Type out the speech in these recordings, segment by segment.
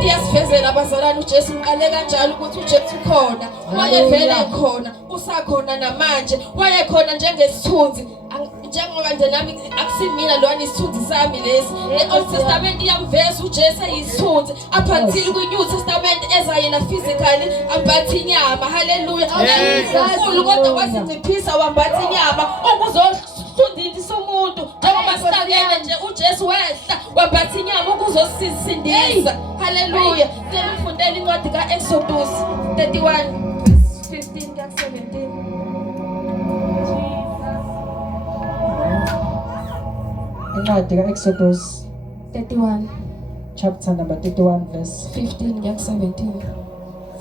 iTestament iyasivezela abazalwane uJesu uqale kanjalo ukuthi uJesu khona wayevele khona usakhona namanje wayekhona njengesithunzi njengoba nje nami akusimina lona isithunzi sami lesi le-Old Testament iyamveza uJesu eyisithunzi up until kwi-New Testament ezayena physically ambatha inyama haleluya uNkulunkulu kodwa wasinciphisa wambatha inyama ukuzosindisa umuntu njengoba sihlangene nje uJesu wehla wambatha inyama ukuzosindisa haleluya selifundela incwadi ka-Exodus 31:15 ka 17 Incwadi ka-Exodus 31 chapter number 31 verse 15 ka 17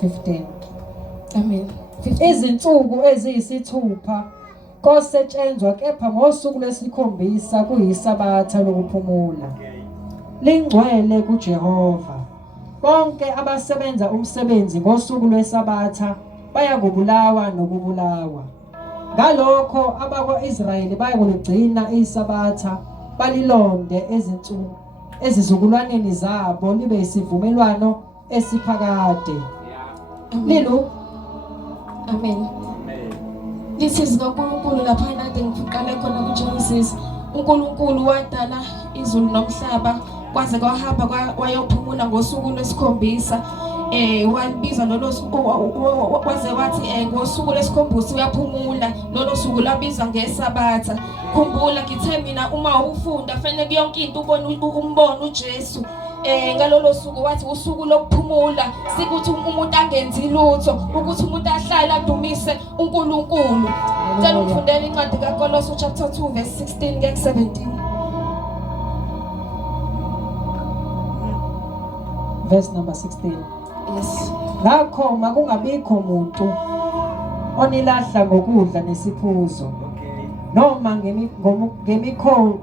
15. Amen. Izinsuku eziyisithupha kosetshenzwa kepha ngosuku lwesikhombisa kuyisabatha lokuphumula. Lingcwele kuJehova. Bonke abasebenza umsebenzi ngosuku lwesabatha bayakubulawa nokubulawa. Ngalokho abakwa-Israyeli bayakuligcina isabatha balilonde ezizukulwaneni zabo libe isivumelwano esiphakade. Lilu Amen. This is uNkulunkulu lapha nade ngiqale khona kuJenesis. uNkulunkulu wadala izulu nomhlaba kwaze kwahamba wayophumula ngosuku lwesikhombisa. Wabiza lolo kwaze wathi ngosuku lesikhombisa uyaphumula lolo suku labiza ngesabatha. Khumbula ngithe mina uma ufunda fanele yonke into ubone umbono uJesu. Ngalolo suku wathi usuku lokuphumula sikuthi umuntu angenzi lutho ukuthi umuntu ahlale adumise uNkulunkulu. Ngicela ukufundela incwadi kaKolose chapter 2 verse 16 ke 17. Verse number 16. Yes. Ngakho makungabikho umuntu onilahla ngokudla nesiphuzo noma ngemikhosi.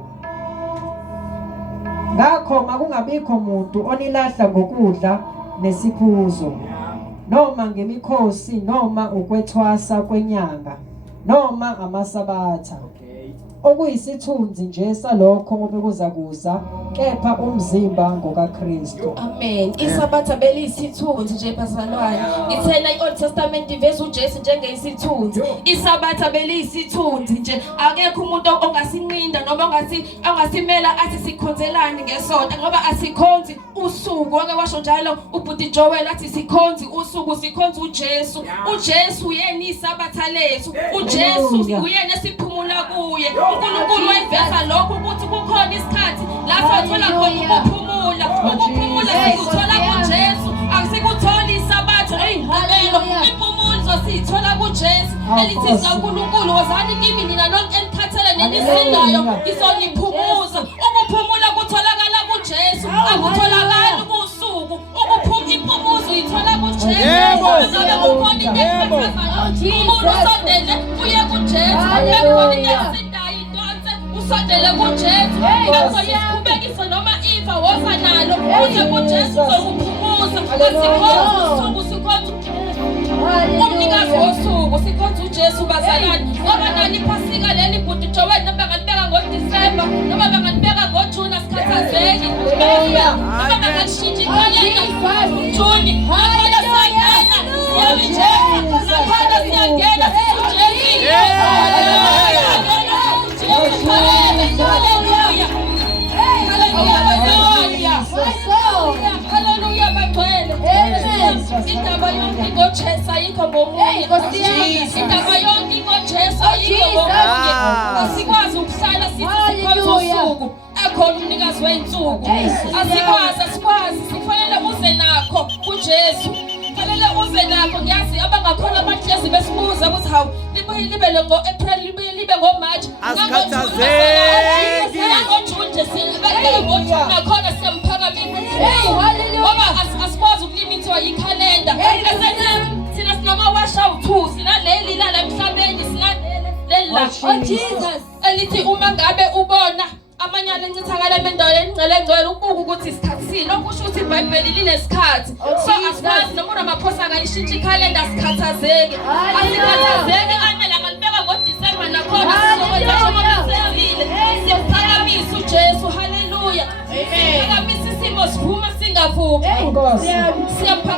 Ngakho makungabikho umuntu onilahla ngokudla nesiphuzo noma ngemikhosi noma ukwethwasa kwenyanga noma amasabatha. Okuyisithunzi nje salokho obekuzakuza kepha umzimba ngokaKristu. Amen. Isabatha belisithunzi nje bazalwane. Ngithena iOld Testament iveza uJesu njengeyisithunzi. Isabatha belisithunzi nje akekho umuntu ongasinqinda noma ongasimela athi sikhonzelani ngesonto ngoba asikhonzi usuku. Wake washo njalo uButi Joel athi sikhonzi usuku sikhonza uJesu. uJesu yena isabatha lethu. uJesu uyena esiphumula kuye. uNkulunkulu wayiveza lokho ukuthi kukhona isikhathi lapho athola khona ukuphumula. Ukuphumula sikuthola kuJesu. Akusikutholi isabatha eyinqabelo. Impumulo siyithola kuJesu. Elithi uNkulunkulu wozani kimi nina lonke enikhathele nenisindayo ngizoniphumuza. Ukuphumula kutholakala kuJesu. Akutholakali kusuku. Impumuzo uyithola kuJesu. Ngoba kukhona into ekhathazayo. Umuntu usondele uye kuJesu. Usondele kuJesu. Ngakho yesiqhubekisa noma ifa woza nalo uze kuJesu uzokuphumuza. Asikhonza usuku sikhonza umnikazi wosuku sikhonza uJesu bazalwane. Ngoba nali iphasika leli Buti Joel noma bangalibeka ngoDisemba noma bangalibeka ngoJuni asikhathazeki. Noma bangalishintshi ikhalenda uJuni. Akhona siyangena siyawujeka. Akhona siyangena siyujekile. Hallelujah. Hallelujah bagcwele. Indaba yonke ngoJesu yikho ngomunye. Indaba yonke ngoJesu yikho ngomunye. Asikwazi ukuhlala sithi sikhonza usuku ekhona umnikazi weinsuku. Asikwazi sifanele uze nakho kuJesu. Fanele uze nakho ngiyazi abangakhona abahlezi besibuza ukuthi hawu libe ngo-April libe ngo-March asikhathazeki ngoJune nje sibekele ngoJune nakhona siyamphakamise ngoba asikwazi ukulimithiwa yikhalenda. Thina sinama-wash out 2 sinaleli lala emhlabeni sinaleli la Jesus elithi uma ngabe ubona amanyala encithakala emendaweni engcele ubuka ukuthi isikhathi sini. Okusho ukuthi iBhayibheli linesikhathi. So asikwazi noma unamaphosa akayishintsha ikhalenda asikhathazeki. Asikhathazeki anela ngalibeka ngoDisemba nakhona sizokwenza ngokusenzile. Siphakamisa uJesu. Hallelujah. Siphakamisa isimo sivuma singavumi Nkosi. siyapha